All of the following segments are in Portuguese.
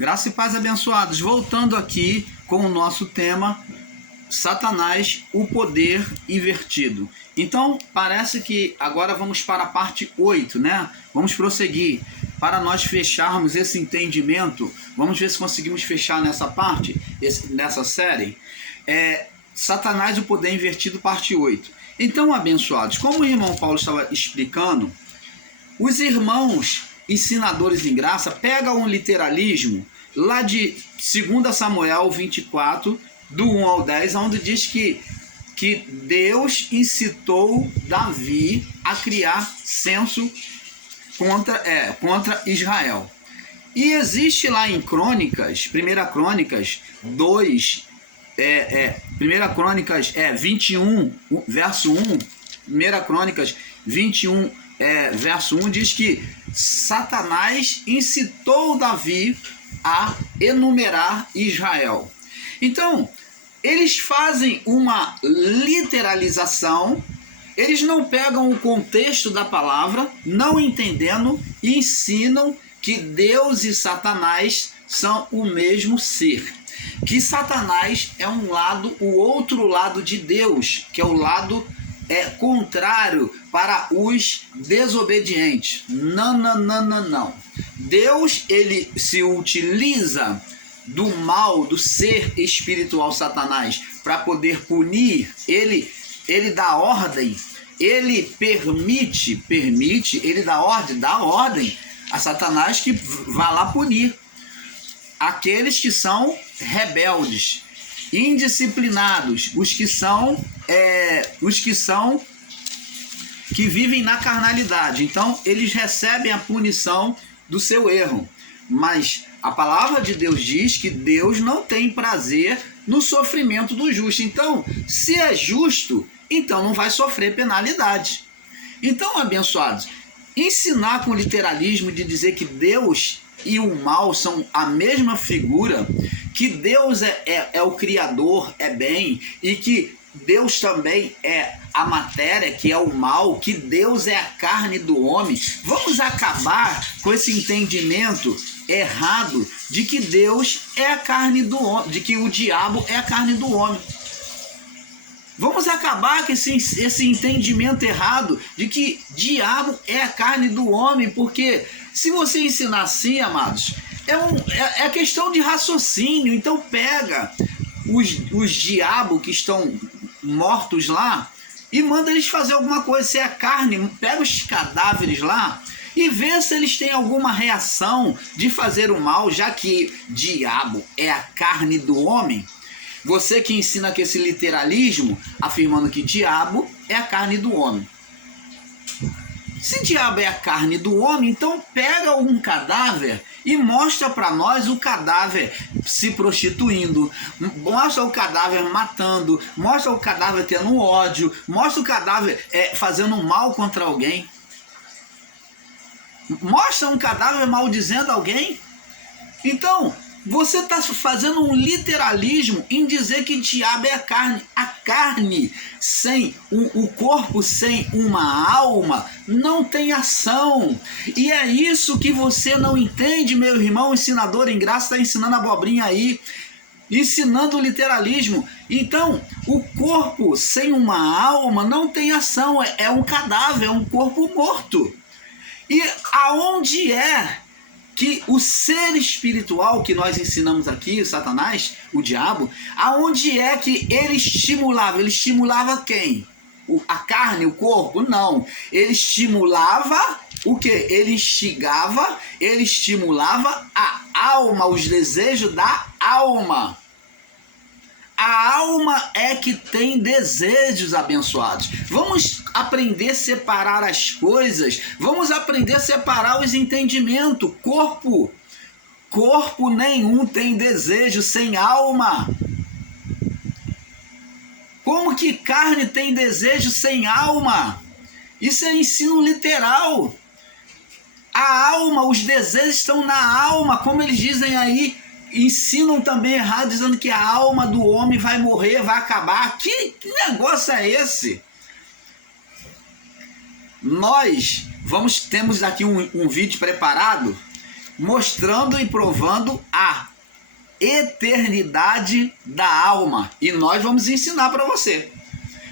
Graça e paz, abençoados. Voltando aqui com o nosso tema, Satanás, o poder invertido. Então, parece que agora vamos para a parte 8, né? Vamos prosseguir. Para nós fecharmos esse entendimento, vamos ver se conseguimos fechar nessa parte, nessa série. Satanás, o poder invertido, parte 8. Então, abençoados, como o irmão Paulo estava explicando, os irmãos ensinadores em graça pegam um literalismo lá de 2 Samuel 24, do 1 ao 10, onde diz que Deus incitou Davi a criar censo contra Israel. E existe lá em Crônicas, 1 Crônicas 2, 1 Crônicas 21, verso 1, 1 Crônicas 21, verso 1, diz que Satanás incitou Davi a enumerar Israel. Então, eles fazem uma literalização, eles não pegam o contexto da palavra, não entendendo, e ensinam que Deus e Satanás são o mesmo ser. Que Satanás é um lado, o outro lado de Deus, que é o lado contrário para os desobedientes. Não. Deus, ele se utiliza do mal, do ser espiritual Satanás, para poder punir. Ele dá ordem, ele permite, ele dá ordem a Satanás que vá lá punir aqueles que são rebeldes, indisciplinados, os que vivem na carnalidade. Então, eles recebem a punição do seu erro. Mas a palavra de Deus diz que Deus não tem prazer no sofrimento do justo. Então, se é justo, então não vai sofrer penalidade. Então, abençoados, ensinar com literalismo de dizer que Deus e o mal são a mesma figura, que Deus é o Criador, é bem, e que Deus também é a matéria, que é o mal, que Deus é a carne do homem. Vamos acabar com esse entendimento errado de que Deus é a carne do homem, de que o diabo é a carne do homem. Vamos acabar com esse entendimento errado de que diabo é a carne do homem, porque se você ensinar assim, amados, é questão de raciocínio. Então pega os diabos que estão mortos lá e manda eles fazer alguma coisa. Se é carne, pega os cadáveres lá e vê se eles têm alguma reação de fazer o mal, já que diabo é a carne do homem. Você que ensina com esse literalismo, afirmando que diabo é a carne do homem. Se diabo é a carne do homem, então pega um cadáver e mostra para nós o cadáver se prostituindo, mostra o cadáver matando, mostra o cadáver tendo ódio, mostra o cadáver fazendo mal contra alguém. Mostra um cadáver maldizendo alguém. Então, você está fazendo um literalismo em dizer que diabo é a carne. A carne sem o corpo, sem uma alma, não tem ação. E é isso que você não entende, meu irmão ensinador em graça, está ensinando abobrinha aí, ensinando o literalismo. Então, o corpo sem uma alma não tem ação, é um cadáver, é um corpo morto. E aonde é que o ser espiritual que nós ensinamos aqui, o Satanás, o diabo, aonde é que ele estimulava? Ele estimulava quem? A carne, o corpo? Não. Ele estimulava o quê? Ele instigava, ele estimulava a alma, os desejos da alma. A alma é que tem desejos, abençoados. Vamos aprender a separar as coisas. Vamos aprender a separar os entendimentos. Corpo nenhum tem desejo sem alma. Como que carne tem desejo sem alma? Isso é ensino literal. A alma, os desejos estão na alma, como eles dizem aí. Ensinam também errado, dizendo que a alma do homem vai morrer, vai acabar. Que negócio é esse? Nós temos aqui um vídeo preparado mostrando e provando a eternidade da alma. E nós vamos ensinar para você.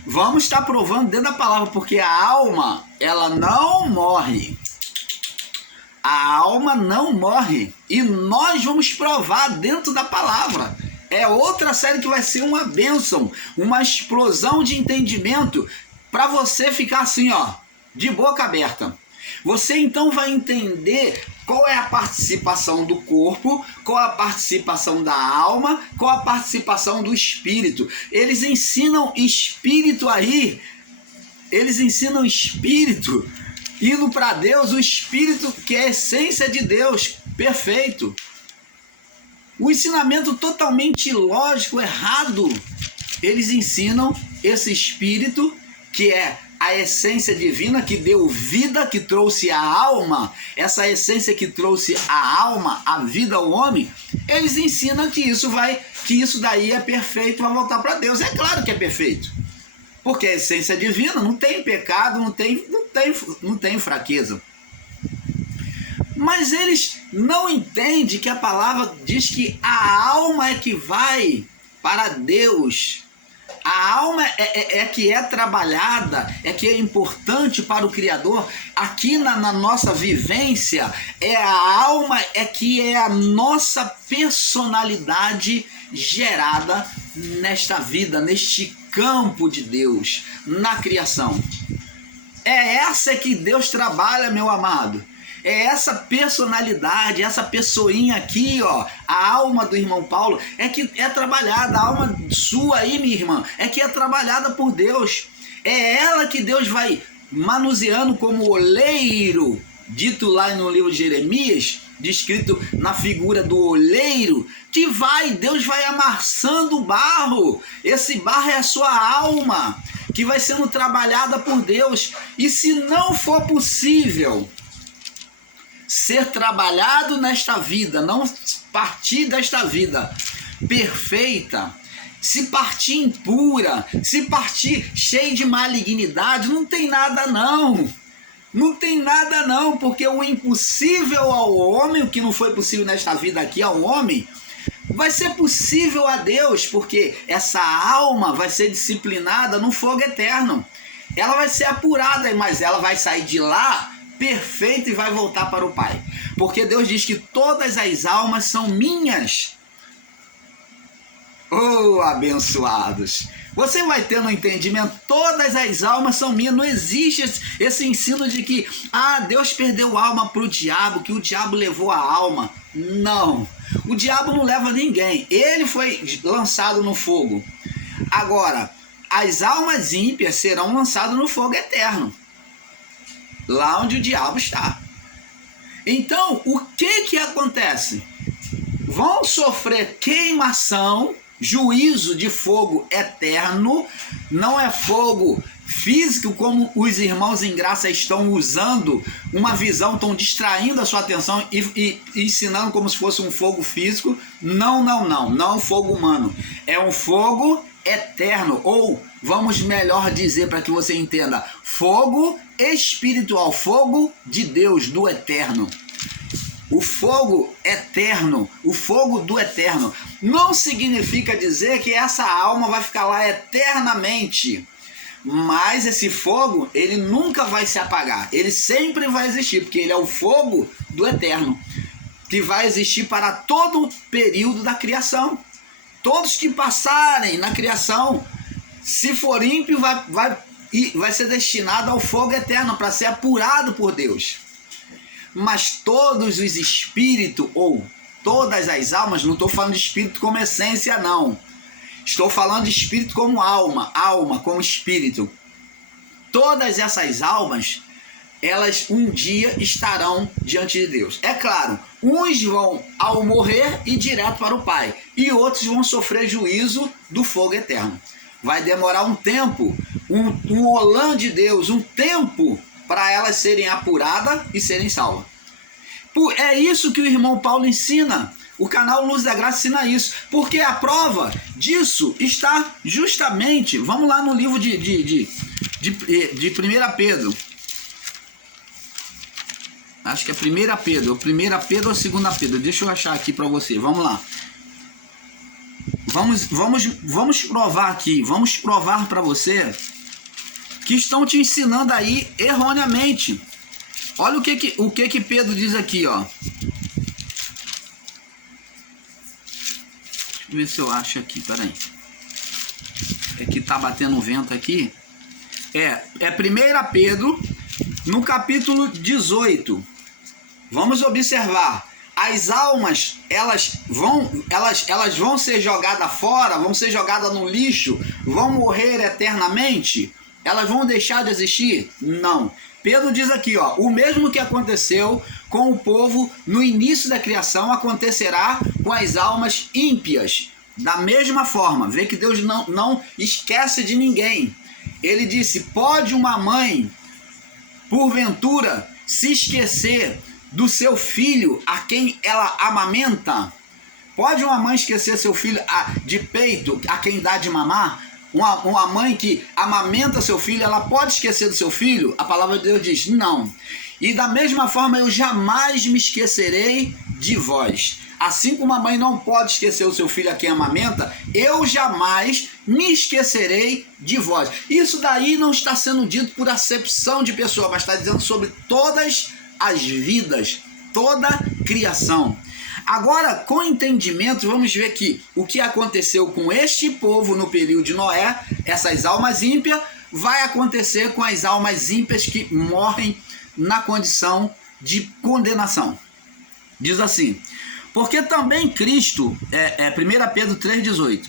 Vamos estar provando dentro da palavra, porque a alma, ela não morre. A alma não morre. E nós vamos provar dentro da palavra. É outra série que vai ser uma bênção, uma explosão de entendimento para você ficar assim, ó, de boca aberta. Você então vai entender qual é a participação do corpo, qual a participação da alma, qual a participação do espírito. Eles ensinam espírito aí, eles ensinam espírito, indo para Deus, o espírito que é a essência de Deus, perfeito. O ensinamento totalmente ilógico, errado. Eles ensinam esse espírito que é a essência divina, que deu vida, que trouxe a alma, essa essência que trouxe a alma, a vida ao homem. Eles ensinam que isso daí é perfeito, vai voltar para Deus. É claro que é perfeito, porque a essência divina não tem pecado, não tem fraqueza. Mas eles não entendem que a palavra diz que a alma é que vai para Deus. A alma é que é trabalhada, é que é importante para o Criador. Aqui na nossa vivência, a alma é que é a nossa personalidade gerada nesta vida, neste campo de Deus, na criação. É essa que Deus trabalha, meu amado. É essa personalidade, essa pessoinha aqui, ó, a alma do irmão Paulo, é que é trabalhada, a alma sua aí, minha irmã, é que é trabalhada por Deus. É ela que Deus vai manuseando como oleiro, dito lá no livro de Jeremias, descrito na figura do oleiro, que Deus vai amassando o barro. Esse barro é a sua alma, que vai sendo trabalhada por Deus. E se não for possível ser trabalhado nesta vida, não partir desta vida perfeita, se partir impura, se partir cheio de malignidade, não tem nada não. Não tem nada não, porque o impossível ao homem, o que não foi possível nesta vida aqui ao homem, vai ser possível a Deus, porque essa alma vai ser disciplinada no fogo eterno. Ela vai ser apurada, mas ela vai sair de lá perfeito e vai voltar para o Pai, porque Deus diz que todas as almas são minhas. Oh, abençoados, você vai ter no entendimento, todas as almas são minhas. Não existe esse ensino de que Deus perdeu a alma para o diabo, que o diabo levou a alma. Não, o diabo não leva ninguém, ele foi lançado no fogo. Agora, as almas ímpias serão lançadas no fogo eterno, lá onde o diabo está. Então, o que acontece? Vão sofrer queimação, juízo de fogo eterno. Não é fogo físico, como os irmãos em graça estão usando uma visão, estão distraindo a sua atenção e ensinando como se fosse um fogo físico. Não é um fogo humano, é um fogo eterno, ou vamos melhor dizer para que você entenda, fogo espiritual, fogo de Deus, do eterno. O fogo eterno, o fogo do eterno, não significa dizer que essa alma vai ficar lá eternamente, mas esse fogo, ele nunca vai se apagar, ele sempre vai existir, porque ele é o fogo do eterno, que vai existir para todo o período da criação. Todos que passarem na criação, se for ímpio, vai ser destinado ao fogo eterno, para ser apurado por Deus. Mas todos os espíritos, ou todas as almas, não estou falando de espírito como essência, não. Estou falando de espírito como alma, alma como espírito. Todas essas almas, elas um dia estarão diante de Deus. É claro, uns vão ao morrer ir direto para o Pai, e outros vão sofrer juízo do fogo eterno. Vai demorar um tempo, um olã de Deus, um tempo para elas serem apuradas e serem salvas. É isso que o irmão Paulo ensina. O canal Luz da Graça ensina isso, porque a prova disso está justamente, vamos lá no livro de 1 Pedro. Acho que é 1 Pedro. 1 Pedro ou 2 Pedro? Deixa eu achar aqui para você. Vamos lá. Vamos provar aqui. Vamos provar para você que estão te ensinando aí erroneamente. Olha o que Pedro diz aqui, ó. Deixa eu ver se eu acho aqui, peraí. É que tá batendo vento aqui. É 1 Pedro, no capítulo 18. Vamos observar. As almas, elas vão ser jogadas fora, vão ser jogadas no lixo, vão morrer eternamente? Elas vão deixar de existir? Não. Pedro diz aqui, ó, o mesmo que aconteceu com o povo no início da criação acontecerá com as almas ímpias. Da mesma forma, vê que Deus não esquece de ninguém. Ele disse, pode uma mãe, porventura, se esquecer do seu filho a quem ela amamenta? Pode uma mãe esquecer seu filho de peito a quem dá de mamar? Uma mãe que amamenta seu filho, ela pode esquecer do seu filho? A palavra de Deus diz, não. E da mesma forma eu jamais me esquecerei de vós. Assim como a mãe não pode esquecer o seu filho a quem amamenta, eu jamais me esquecerei de vós. Isso daí não está sendo dito por acepção de pessoa, mas está dizendo sobre todas as vidas, toda a criação. Agora, com entendimento, vamos ver que o que aconteceu com este povo no período de Noé, essas almas ímpias, vai acontecer com as almas ímpias que morrem na condição de condenação. Diz assim, porque também Cristo, 1 Pedro 3,18,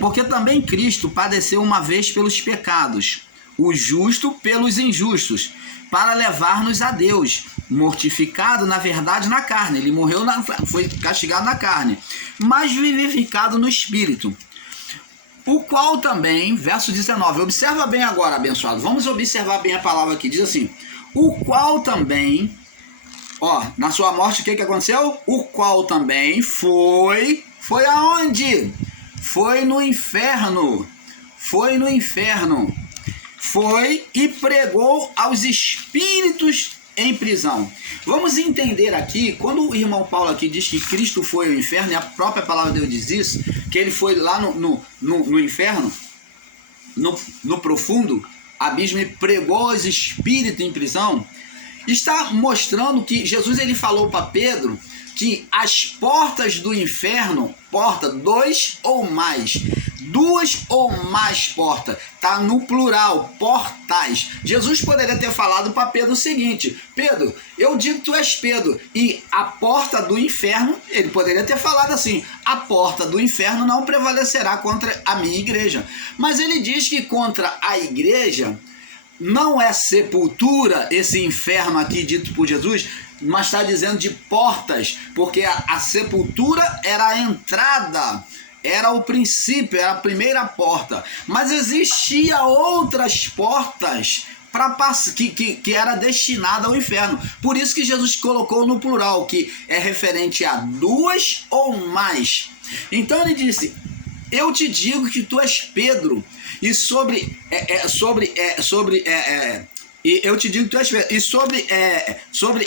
porque também Cristo padeceu uma vez pelos pecados, o justo pelos injustos, para levar-nos a Deus, mortificado na verdade na carne. Ele morreu, foi castigado na carne, mas vivificado no Espírito. O qual também, verso 19, observa bem agora, abençoado, vamos observar bem a palavra aqui, diz assim, o qual também, ó, na sua morte o que aconteceu? O qual também foi aonde? Foi no inferno, foi e pregou aos espíritos em prisão. Vamos entender aqui, quando o irmão Paulo aqui diz que Cristo foi ao inferno, e a própria palavra de Deus diz isso, que ele foi lá no inferno, no profundo abismo, e pregou aos espíritos em prisão, está mostrando que Jesus ele falou para Pedro que as portas do inferno, duas ou mais portas, tá no plural, portais. Jesus poderia ter falado para Pedro o seguinte, Pedro, eu digo que tu és Pedro, e a porta do inferno, ele poderia ter falado assim, a porta do inferno não prevalecerá contra a minha igreja, mas ele diz que contra a igreja não é sepultura, esse inferno aqui dito por Jesus, mas está dizendo de portas, porque a sepultura era a entrada, era o princípio, era a primeira porta, mas existia outras portas que era destinada ao inferno. Por isso que Jesus colocou no plural, que é referente a duas ou mais. Então ele disse, eu te digo que tu és Pedro, e eu te digo que tu és Pedro, e sobre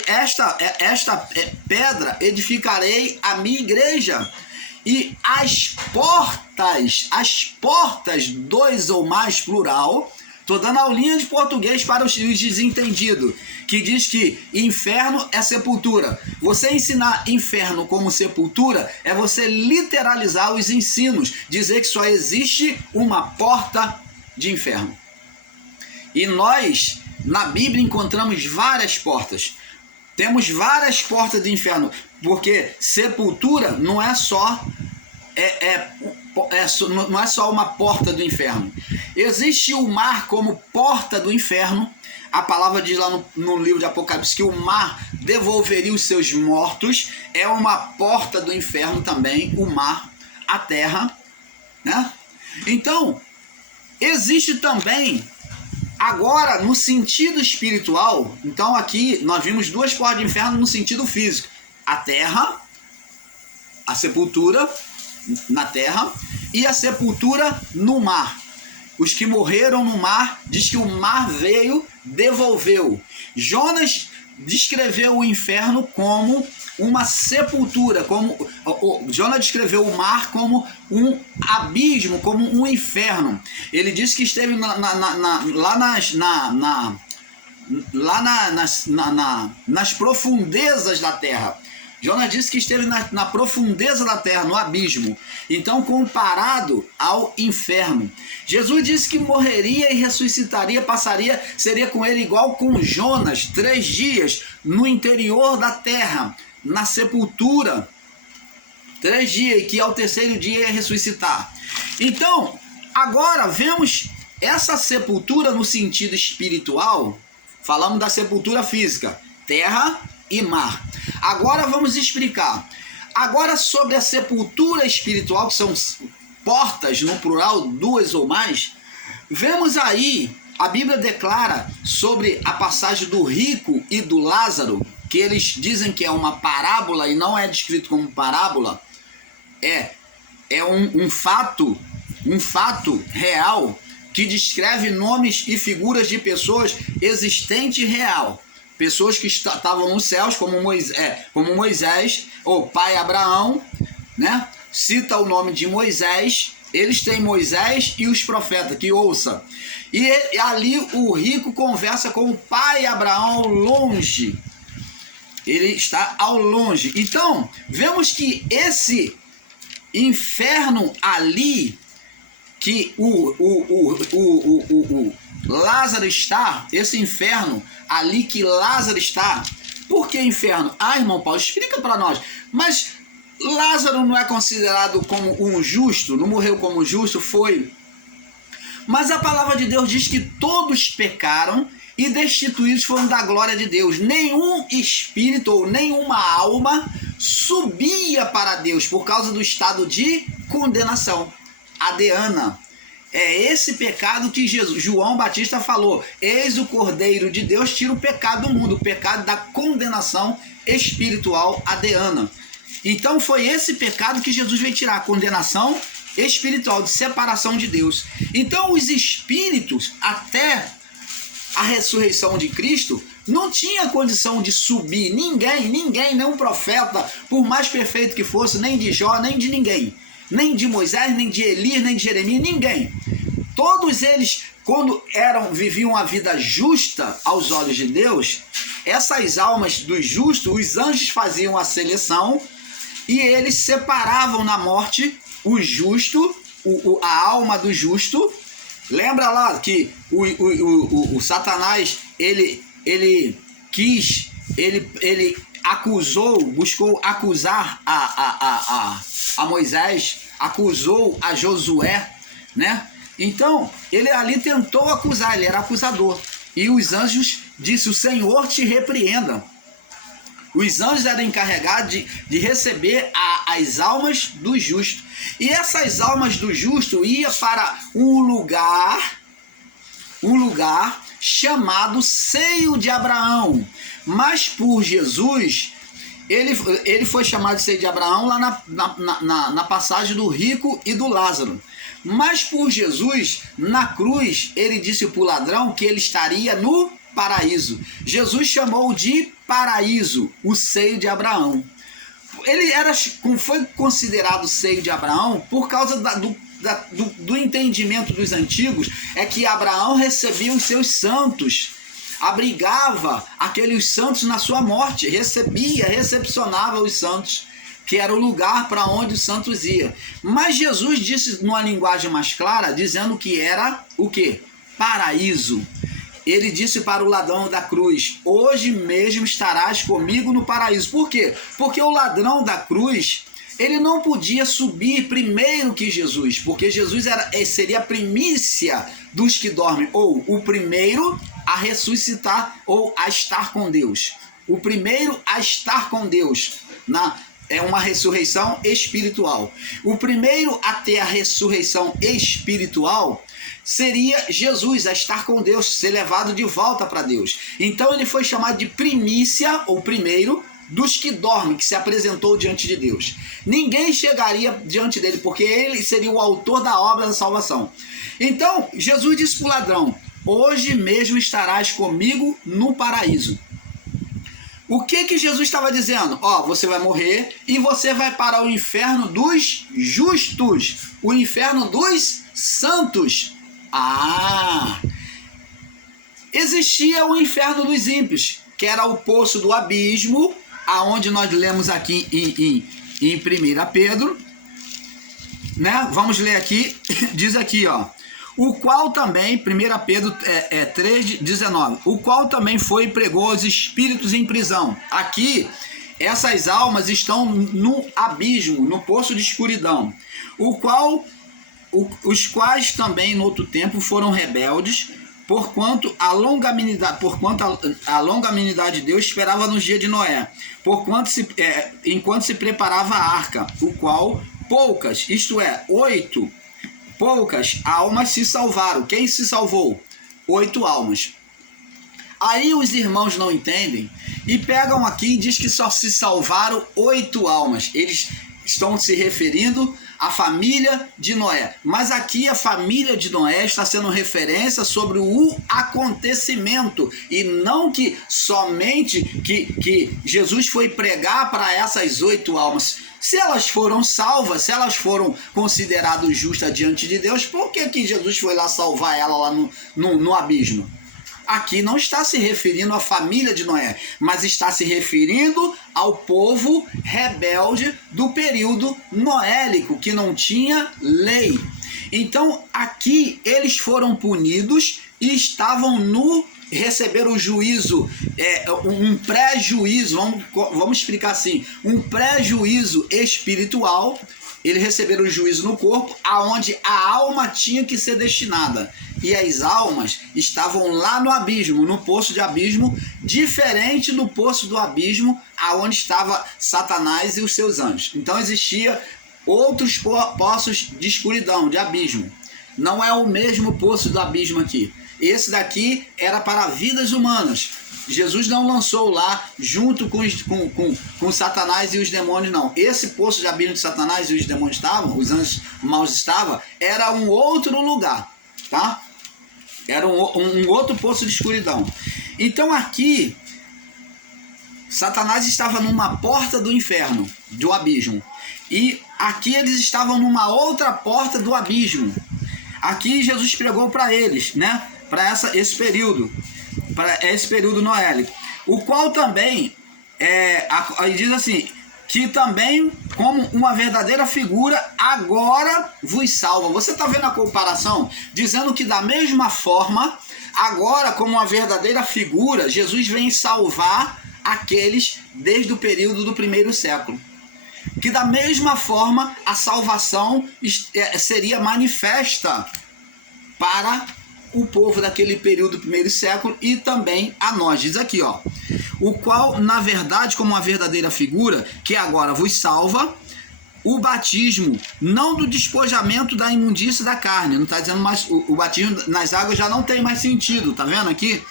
esta pedra edificarei a minha igreja, e as portas, dois ou mais, plural, estou dando aulinha de português para os desentendidos, que diz que inferno é sepultura. Você ensinar inferno como sepultura é você literalizar os ensinos, dizer que só existe uma porta de inferno. E nós, na Bíblia, encontramos várias portas. Temos várias portas do inferno, porque sepultura não é só não é só uma porta do inferno. Existe o mar como porta do inferno. A palavra diz lá no livro de Apocalipse que o mar devolveria os seus mortos. É uma porta do inferno também, o mar, a terra, né? Então, existe também, agora, no sentido espiritual, então aqui nós vimos duas portas do inferno no sentido físico. A terra, a sepultura na terra, e a sepultura no mar. Os que morreram no mar, diz que o mar veio, devolveu. Jonas descreveu o inferno como uma sepultura, Jonas descreveu o mar como um abismo, como um inferno. Ele disse que esteve nas profundezas da terra. Jonas disse que esteve na profundeza da terra, no abismo. Então, comparado ao inferno. Jesus disse que morreria e ressuscitaria, seria com ele igual com Jonas, 3 dias no interior da terra, na sepultura. 3 dias, e que ao 3º dia ia ressuscitar. Então, agora vemos essa sepultura no sentido espiritual. Falamos da sepultura física, terra e mar. Agora vamos explicar. Agora sobre a sepultura espiritual, que são portas no plural, 2 ou mais, vemos aí, a Bíblia declara sobre a passagem do rico e do Lázaro, que eles dizem que é uma parábola e não é descrito como parábola, é um fato real que descreve nomes e figuras de pessoas existentes e real. Pessoas que estavam nos céus, como Moisés, ou pai Abraão, né? Cita o nome de Moisés. Eles têm Moisés e os profetas, que ouça. E ali o rico conversa com o pai Abraão ao longe. Ele está ao longe. Então, vemos que esse inferno ali, que o Lázaro está, esse inferno ali que Lázaro está. Por que inferno? Irmão Paulo, explica para nós. Mas Lázaro não é considerado como um justo? Não morreu como justo? Foi. Mas a palavra de Deus diz que todos pecaram e destituídos foram da glória de Deus. Nenhum espírito ou nenhuma alma subia para Deus por causa do estado de condenação. Adeana. É esse pecado que João Batista falou. Eis o Cordeiro de Deus, tira o pecado do mundo, o pecado da condenação espiritual adeana. Então foi esse pecado que Jesus veio tirar, a condenação espiritual, de separação de Deus. Então os espíritos, até a ressurreição de Cristo, não tinha condição de subir. Ninguém, nenhum profeta, por mais perfeito que fosse, nem de Jó, nem de ninguém. Nem de Moisés, nem de Elias, nem de Jeremias, ninguém. Todos eles, quando viviam a vida justa aos olhos de Deus, essas almas dos justos, os anjos faziam a seleção e eles separavam na morte o justo, a alma do justo. Lembra lá que o Satanás, ele acusou, buscou acusar a Moisés, acusou a Josué, né? Então, ele ali tentou acusar, ele era acusador. E os anjos disseram: o Senhor te repreenda. Os anjos eram encarregados de receber as almas do justo. E essas almas do justo iam para um lugar chamado Seio de Abraão. Mas por Jesus, ele foi chamado de Seio de Abraão lá na passagem do rico e do Lázaro. Mas por Jesus, na cruz, ele disse para o ladrão que ele estaria no paraíso. Jesus chamou de paraíso o seio de Abraão. Ele foi considerado seio de Abraão por causa do entendimento dos antigos, é que Abraão recebia os seus santos, abrigava aqueles santos na sua morte, recepcionava os santos, que era o lugar para onde os santos iam. Mas Jesus disse numa linguagem mais clara, dizendo que era o quê? Paraíso. Ele disse para o ladrão da cruz: hoje mesmo estarás comigo no paraíso. Por quê? Porque o ladrão da cruz, ele não podia subir primeiro que Jesus, porque Jesus seria a primícia dos que dormem, ou o primeiro a ressuscitar ou a estar com Deus. O primeiro a estar com Deus é uma ressurreição espiritual. O primeiro a ter a ressurreição espiritual seria Jesus, a estar com Deus, ser levado de volta para Deus. Então ele foi chamado de primícia, ou primeiro, dos que dormem, que se apresentou diante de Deus. Ninguém chegaria diante dele, porque ele seria o autor da obra da salvação. Então Jesus disse para o ladrão: hoje mesmo estarás comigo no paraíso. O que Jesus estava dizendo? Ó, você vai morrer e você vai para o inferno dos justos, o inferno dos santos. Ah! Existia o inferno dos ímpios, que era o poço do abismo, aonde nós lemos aqui em 1 Pedro, né? Vamos ler aqui, diz aqui, ó. O qual também, 1 Pedro 3,19, o qual também foi e pregou aos espíritos em prisão. Aqui, essas almas estão no abismo, no poço de escuridão, os quais também no outro tempo foram rebeldes, porquanto a longanimidade de Deus esperava nos dias de Noé, enquanto se preparava a arca, o qual poucas, isto é, 8 poucas almas se salvaram. Quem se salvou? 8 almas. Aí os irmãos não entendem e pegam aqui e diz que só se salvaram 8 almas. Eles estão se referindo à família de Noé. Mas aqui a família de Noé está sendo referência sobre o acontecimento e não que somente que Jesus foi pregar para essas 8 almas. Se elas foram salvas, se elas foram consideradas justas diante de Deus, por que Jesus foi lá salvar ela lá no abismo? Aqui não está se referindo à família de Noé, mas está se referindo ao povo rebelde do período noélico, que não tinha lei. Então, aqui eles foram punidos e estavam receber o juízo, um pré-juízo, vamos explicar assim, um pré-juízo espiritual. Eles receberam o juízo no corpo, aonde a alma tinha que ser destinada. E as almas estavam lá no abismo, no poço de abismo, diferente do poço do abismo, aonde estava Satanás e os seus anjos. Então existia outros poços de escuridão, de abismo. Não é o mesmo poço do abismo aqui. Esse daqui era para vidas humanas. Jesus não lançou lá junto com Satanás e os demônios, não. Esse poço de abismo de Satanás e os demônios estavam, os anjos maus estavam, era um outro lugar, tá? Era um outro poço de escuridão. Então aqui, Satanás estava numa porta do inferno, do abismo. E aqui eles estavam numa outra porta do abismo. Aqui Jesus pregou para eles, né? Para esse período noélico, o qual também diz assim, que também como uma verdadeira figura agora vos salva. Você está vendo a comparação? Dizendo que da mesma forma, agora como uma verdadeira figura, Jesus vem salvar aqueles desde o período do primeiro século. Que da mesma forma a salvação seria manifesta para o povo daquele período do primeiro século e também a nós. Diz aqui, ó, o qual na verdade como uma verdadeira figura que agora vos salva o batismo, não do despojamento da imundícia da carne. Não está dizendo mais, o batismo nas águas já não tem mais sentido, tá vendo aqui?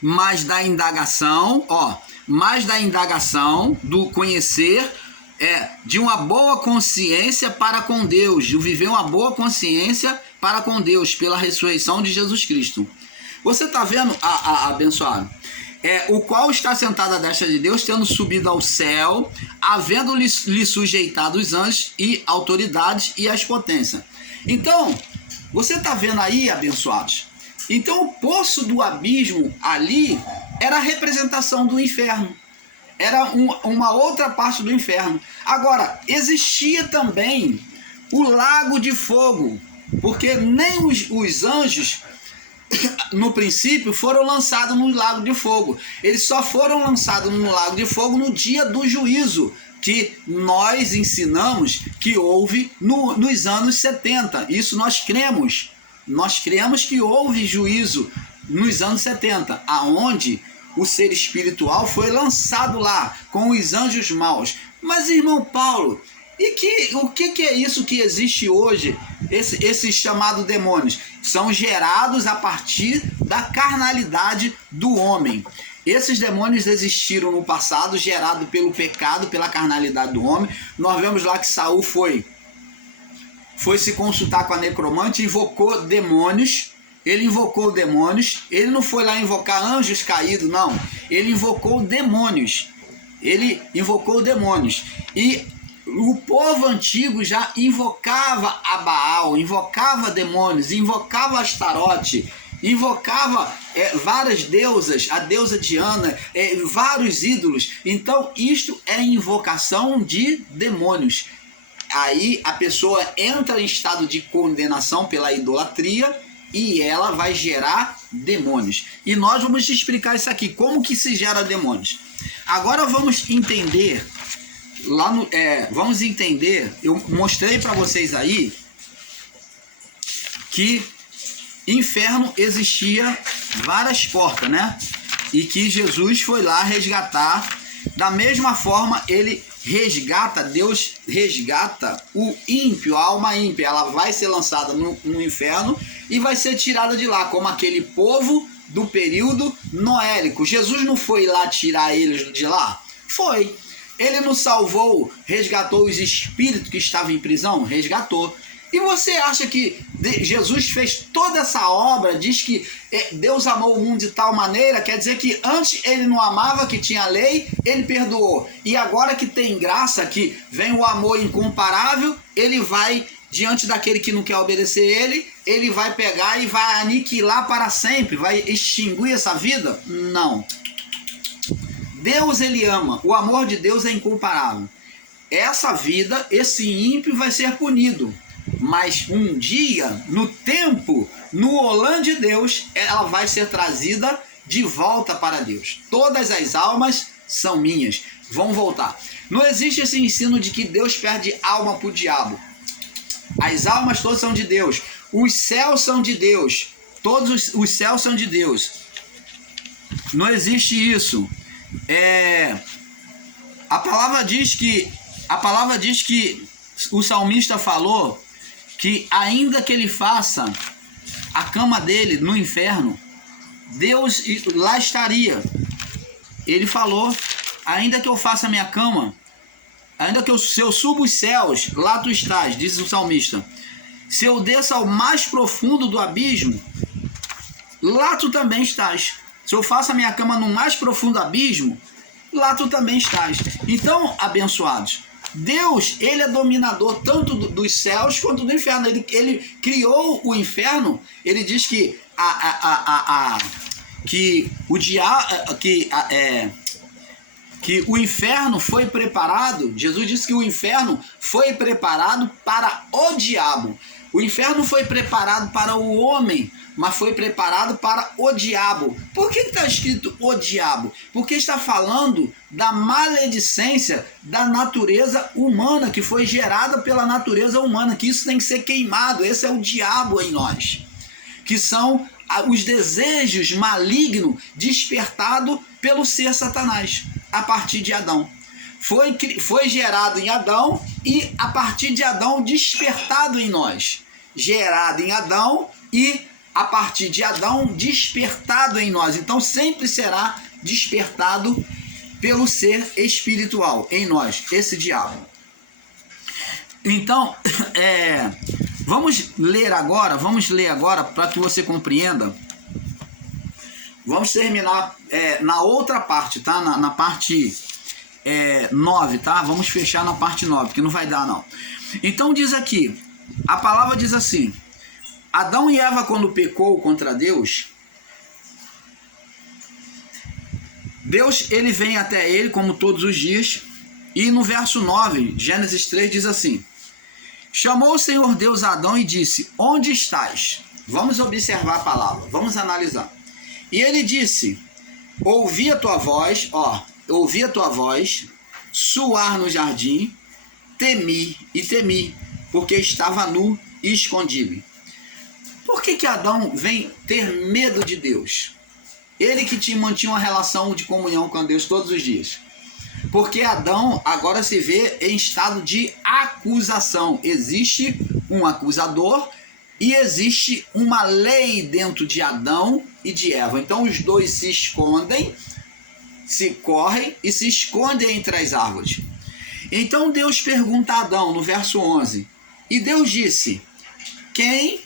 Mas da indagação, ó, mas da indagação do conhecer, de uma boa consciência para com Deus, de viver uma boa consciência para com Deus, pela ressurreição de Jesus Cristo. Você está vendo, abençoado? O qual está sentado à destra de Deus, tendo subido ao céu, havendo-lhe sujeitado os anjos e autoridades e as potências. Então, você está vendo aí, abençoados? Então, o poço do abismo ali era a representação do inferno. Era uma outra parte do inferno. Agora, existia também o lago de fogo, porque nem os anjos, no princípio, foram lançados no lago de fogo. Eles só foram lançados no lago de fogo no dia do juízo, que nós ensinamos que houve nos anos 70. Isso nós cremos. Nós cremos que houve juízo nos anos 70, aonde o ser espiritual foi lançado lá com os anjos maus. Mas, irmão Paulo, o que é isso que existe hoje? Esses chamados demônios são gerados a partir da carnalidade do homem. Esses demônios existiram no passado, gerado pelo pecado, pela carnalidade do homem. Nós vemos lá que Saul foi se consultar com a necromante, invocou demônios ele invocou demônios, ele não foi lá invocar anjos caídos, não. Ele invocou demônios. Ele invocou demônios. E o povo antigo já invocava a Baal, invocava demônios, invocava Astarote, invocava várias deusas, a deusa Diana, vários ídolos. Então isto é invocação de demônios. Aí a pessoa entra em estado de condenação pela idolatria e ela vai gerar demônios. E nós vamos te explicar isso aqui, como que se gera demônios. Agora vamos entender, eu mostrei para vocês aí que inferno existia várias portas, né? E que Jesus foi lá resgatar. Da mesma forma, ele resgata, Deus resgata o ímpio, a alma ímpia. Ela vai ser lançada no inferno e vai ser tirada de lá, como aquele povo do período noélico. Jesus não foi lá tirar eles de lá? Foi. Ele não salvou, resgatou os espíritos que estavam em prisão? Resgatou. E você acha que Jesus fez toda essa obra, diz que Deus amou o mundo de tal maneira, quer dizer que antes ele não amava, que tinha lei, ele perdoou. E agora que tem graça, que vem o amor incomparável, ele vai, diante daquele que não quer obedecer ele vai pegar e vai aniquilar para sempre, vai extinguir essa vida? Não. Deus, ele ama, o amor de Deus é incomparável. Essa vida, esse ímpio vai ser punido. Mas um dia, no tempo, no olã de Deus, ela vai ser trazida de volta para Deus. Todas as almas são minhas, vão voltar. Não existe esse ensino de que Deus perde alma para o diabo. As almas todas são de Deus. Os céus são de Deus. Todos os céus são de Deus. Não existe isso. A palavra diz que o salmista falou que ainda que ele faça a cama dele no inferno, Deus lá estaria. Ele falou, ainda que eu faça a minha cama, ainda que se eu subo os céus, lá tu estás, diz o salmista. Se eu desço ao mais profundo do abismo, lá tu também estás. Se eu faço a minha cama no mais profundo abismo, lá tu também estás. Então, abençoados, Deus, ele é dominador tanto dos céus quanto do inferno. Ele criou o inferno. Ele diz que que o inferno foi preparado. Jesus disse que o inferno foi preparado para o diabo. O inferno foi preparado para o homem, mas foi preparado para o diabo. Por que está escrito o diabo? Porque está falando da maledicência da natureza humana, que foi gerada pela natureza humana, que isso tem que ser queimado. Esse é o diabo em nós, que são os desejos malignos despertados pelo ser Satanás, a partir de Adão. Foi gerado em Adão e a partir de Adão despertado em nós. Gerado em Adão e a partir de Adão despertado em nós. Então sempre será despertado pelo ser espiritual em nós, esse diabo. Então, vamos ler agora para que você compreenda. Vamos terminar na outra parte, tá? Na parte 9, tá? Vamos fechar na parte 9, porque não vai dar não. Então diz aqui, a palavra diz assim: Adão e Eva, quando pecou contra Deus, Deus, ele vem até ele como todos os dias, e no verso 9, Gênesis 3, diz assim: chamou o Senhor Deus a Adão e disse: onde estás? Vamos observar a palavra, vamos analisar. E ele disse: ouvi a tua voz, suar no jardim, temi, porque estava nu e escondi-me. Por que Adão vem ter medo de Deus? Ele que mantinha uma relação de comunhão com Deus todos os dias. Porque Adão agora se vê em estado de acusação. Existe um acusador e existe uma lei dentro de Adão e de Eva. Então os dois se escondem, se correm e se escondem entre as árvores. Então Deus pergunta a Adão no verso 11: e Deus disse: quem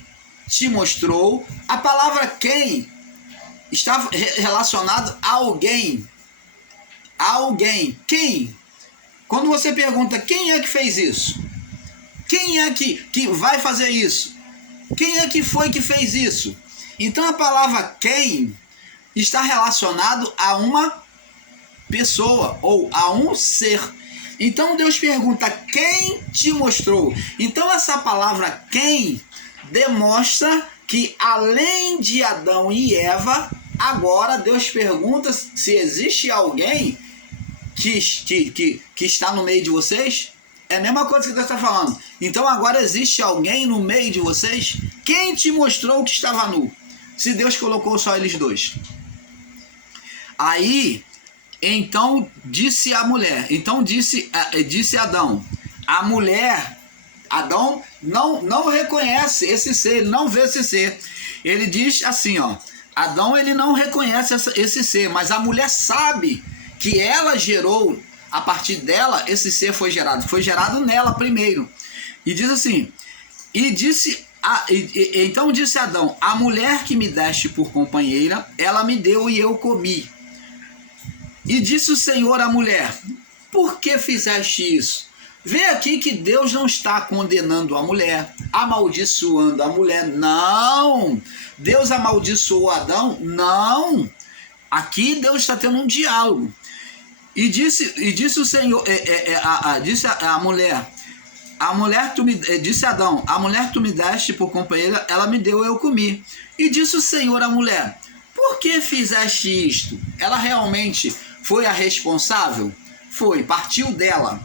te mostrou. A palavra quem está relacionado a alguém. Alguém. Quem? Quando você pergunta quem é que fez isso? Quem é que vai fazer isso? Quem é que foi que fez isso? Então a palavra quem está relacionado a uma pessoa ou a um ser. Então Deus pergunta quem te mostrou. Então essa palavra quem demonstra que além de Adão e Eva, agora Deus pergunta se existe alguém que está no meio de vocês. É a mesma coisa que Deus está falando. Então agora existe alguém no meio de vocês? Quem te mostrou que estava nu? Se Deus colocou só eles dois. Aí, então disse a mulher, então disse Adão, a mulher, Adão não reconhece esse ser, ele não vê esse ser. Ele diz assim, ó, Adão ele não reconhece esse ser, mas a mulher sabe que ela gerou, a partir dela, esse ser foi gerado nela primeiro. E diz assim, então disse Adão, a mulher que me deste por companheira, ela me deu e eu comi. E disse o Senhor à mulher, por que fizeste isso? Vê aqui que Deus não está condenando a mulher, amaldiçoando a mulher, não. Deus amaldiçoou Adão, não. Aqui Deus está tendo um diálogo. E disse o Senhor, disse a mulher, disse Adão, a mulher que tu me deste por companheira, ela me deu e eu comi. E disse o Senhor à mulher, por que fizeste isto? Ela realmente foi a responsável? Foi, partiu dela,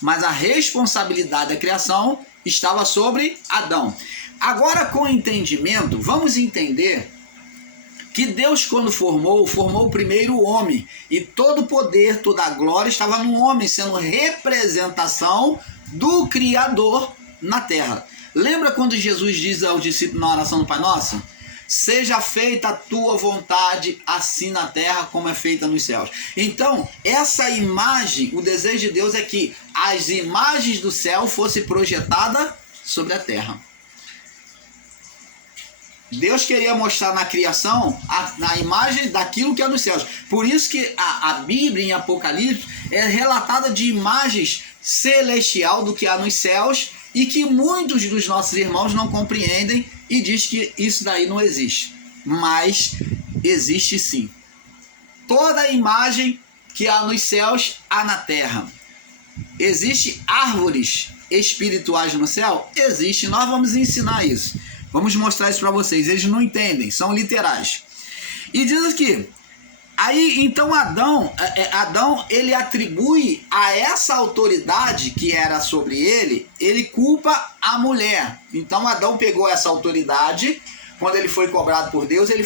mas a responsabilidade da criação estava sobre Adão. Agora com entendimento, vamos entender que Deus quando formou primeiro o homem, e todo o poder, toda a glória estava no homem, sendo representação do Criador na terra. Lembra quando Jesus diz aos discípulos na oração do Pai Nosso? Seja feita a tua vontade, assim na terra como é feita nos céus. Então, essa imagem, o desejo de Deus é que as imagens do céu fossem projetadas sobre a terra. Deus queria mostrar na criação na imagem daquilo que é nos céus. Por isso que a Bíblia em Apocalipse é relatada de imagens celestial do que há nos céus e que muitos dos nossos irmãos não compreendem e diz que isso daí não existe. Mas existe sim. Toda a imagem que há nos céus, há na terra. Existem árvores espirituais no céu? Existe. Nós vamos ensinar isso. Vamos mostrar isso para vocês. Eles não entendem, são literais. E diz aqui, aí então Adão ele atribui a essa autoridade que era sobre ele culpa a mulher. Então Adão pegou essa autoridade, quando ele foi cobrado por Deus, ele